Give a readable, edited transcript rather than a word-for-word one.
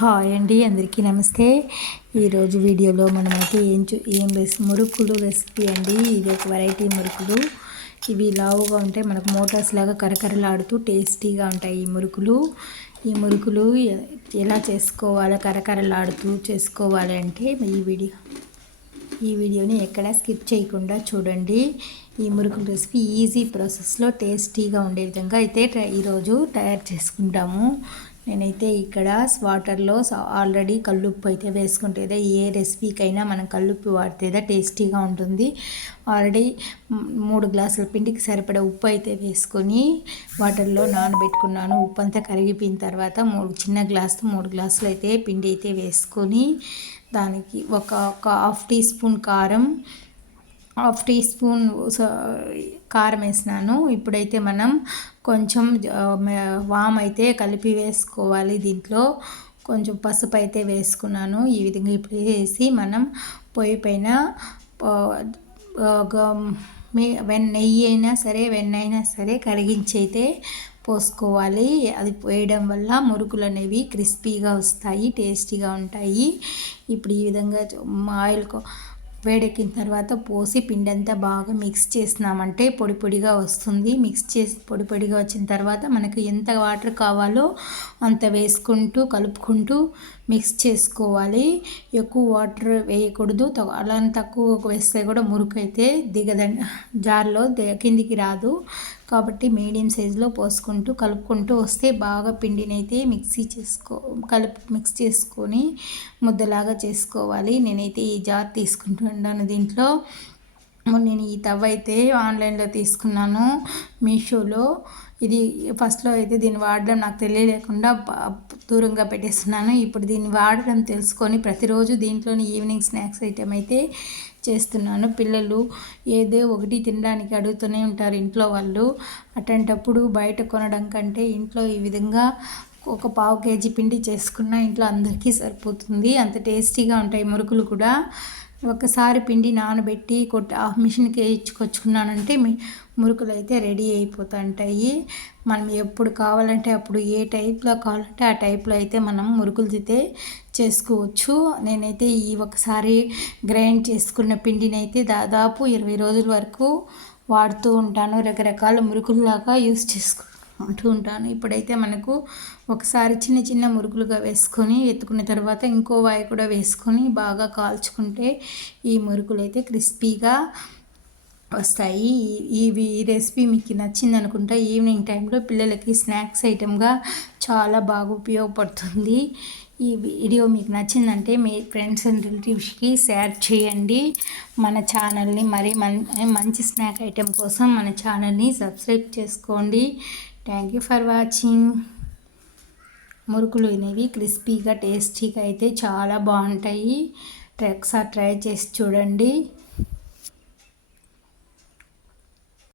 Hi అండి, అందరికీ నమస్తే. ఈరోజు వీడియోలో మనమైతే మురుకులు రెసిపీ అండి. ఇది ఒక వెరైటీ మురుకులు. ఇవి లావుగా ఉంటాయి, మనకు మోటార్స్ లాగా కరకరలాడుతూ టేస్టీగా ఉంటాయి. ఈ మురుకులు ఎలా చేసుకోవాలో, కరకరలాడుతూ చేసుకోవాలి అంటే ఈ వీడియోని ఎక్కడ స్కిప్ చేయకుండా చూడండి. ఈ మురుకుల రెసిపీ ఈజీ ప్రాసెస్లో టేస్టీగా ఉండే విధంగా అయితే ఈరోజు తయారు చేసుకుంటాము. నేనైతే ఇక్కడ వాటర్లో ఆల్రెడీ కల్లుప్పు అయితే వేసుకుంటేదా, ఏ రెసిపీకైనా మనం కల్లుప్పు వాడితేదా టేస్టీగా ఉంటుంది. ఆల్రెడీ 3 గ్లాసుల పిండికి సరిపడా ఉప్పు అయితే వేసుకొని వాటర్లో నానబెట్టుకున్నాను. ఉప్పు అంతా కరిగిపోయిన తర్వాత 3 గ్లాసులు అయితే పిండి అయితే వేసుకొని దానికి ఒక హాఫ్ టీ స్పూన్ కారం వేసినాను. ఇప్పుడైతే మనం కొంచెం వామ్ అయితే కలిపి వేసుకోవాలి. దీంట్లో కొంచెం పసుపు అయితే వేసుకున్నాను. ఈ విధంగా ఇప్పుడు వేసి మనం పొయ్యి పైన నెయ్యి అయినా సరే, వెన్న అయినా సరే కరిగించి అయితే పోసుకోవాలి. అది వేయడం వల్ల మురుకులు అనేవి క్రిస్పీగా వస్తాయి, టేస్టీగా ఉంటాయి. ఇప్పుడు ఈ విధంగా ఆయిల్ వేడెక్కిన తర్వాత పోసి పిండి అంతా బాగా మిక్స్ చేసినామంటే పొడి పొడిగా వస్తుంది. మిక్స్ చేసి పొడి పొడిగా వచ్చిన తర్వాత మనకు ఎంత వాటర్ కావాలో అంత వేసుకుంటూ కలుపుకుంటూ మిక్స్ చేసుకోవాలి. ఎక్కువ వాటర్ వేయకూడదు, అలా తక్కువ వేస్తే కూడా మురుకు అయితే జార్లో కిందికి రాదు. కాబట్టి మీడియం సైజులో పోసుకుంటూ కలుపుకుంటూ వస్తే బాగా పిండిని అయితే మిక్స్ చేసుకొని ముద్దలాగా చేసుకోవాలి. నేనైతే ఈ జార్ తీసుకుంటున్నాను. దీంట్లో నేను ఈ తవ్వ అయితే ఆన్లైన్లో తీసుకున్నాను, మీషోలో. ఇది ఫస్ట్లో అయితే దీన్ని వాడడం నాకు తెలియలేకుండా దూరంగా పెట్టేస్తున్నాను. ఇప్పుడు దీన్ని వాడడం తెలుసుకొని ప్రతిరోజు దీంట్లోని ఈవినింగ్ స్నాక్స్ ఐటెం అయితే చేస్తున్నాను. పిల్లలు ఏదో ఒకటి తినడానికి అడుగుతూనే ఉంటారు ఇంట్లో వాళ్ళు. అట్లాంటప్పుడు బయట కొనడం కంటే ఇంట్లో ఈ విధంగా ఒక 1/2 కేజీ పిండి చేసుకున్న ఇంట్లో అందరికీ సరిపోతుంది. అంత టేస్టీగా ఉంటాయి మురుకులు కూడా. ఒకసారి పిండి నానబెట్టి మిషన్కి ఇచ్చుకొచ్చుకున్నానంటే మురుకులు అయితే రెడీ అయిపోతుంటాయి. మనం ఎప్పుడు కావాలంటే అప్పుడు ఏ టైప్లో కావాలంటే ఆ టైప్లో అయితే మనం మురుకులు అయితే చేసుకోవచ్చు. నేనైతే ఒకసారి గ్రైండ్ చేసుకున్న పిండిని అయితే దాదాపు 20 రోజుల వరకు వాడుతూ ఉంటాను. రకరకాల మురుకుల్లాగా యూస్ చేసుకుంటూ ఉంటాను. ఇప్పుడైతే మనకు ఒకసారి చిన్న చిన్న మురుకులుగా వేసుకొని ఎత్తుకున్న తర్వాత ఇంకో వాయి కూడా వేసుకొని బాగా కాల్చుకుంటే ఈ మురుకులు అయితే క్రిస్పీగా వస్తాయి. ఈ రెసిపీ మీకు నచ్చింది అనుకుంటా. ఈవినింగ్ టైంలో పిల్లలకి స్నాక్స్ ఐటెంగా చాలా బాగా ఉపయోగపడుతుంది. ఈ వీడియో మీకు నచ్చిందంటే మీ ఫ్రెండ్స్ అండ్ రిలేటివ్స్కి షేర్ చేయండి. మన ఛానల్ని మంచి స్నాక్ ఐటెం కోసం మన ఛానల్ని సబ్స్క్రైబ్ చేసుకోండి. Thank you for watching. మురుకులు అనేవి క్రిస్పీగా టేస్టీగా అయితే చాలా బాగుంటాయి. ఒకసారి ట్రై చేసి చూడండి.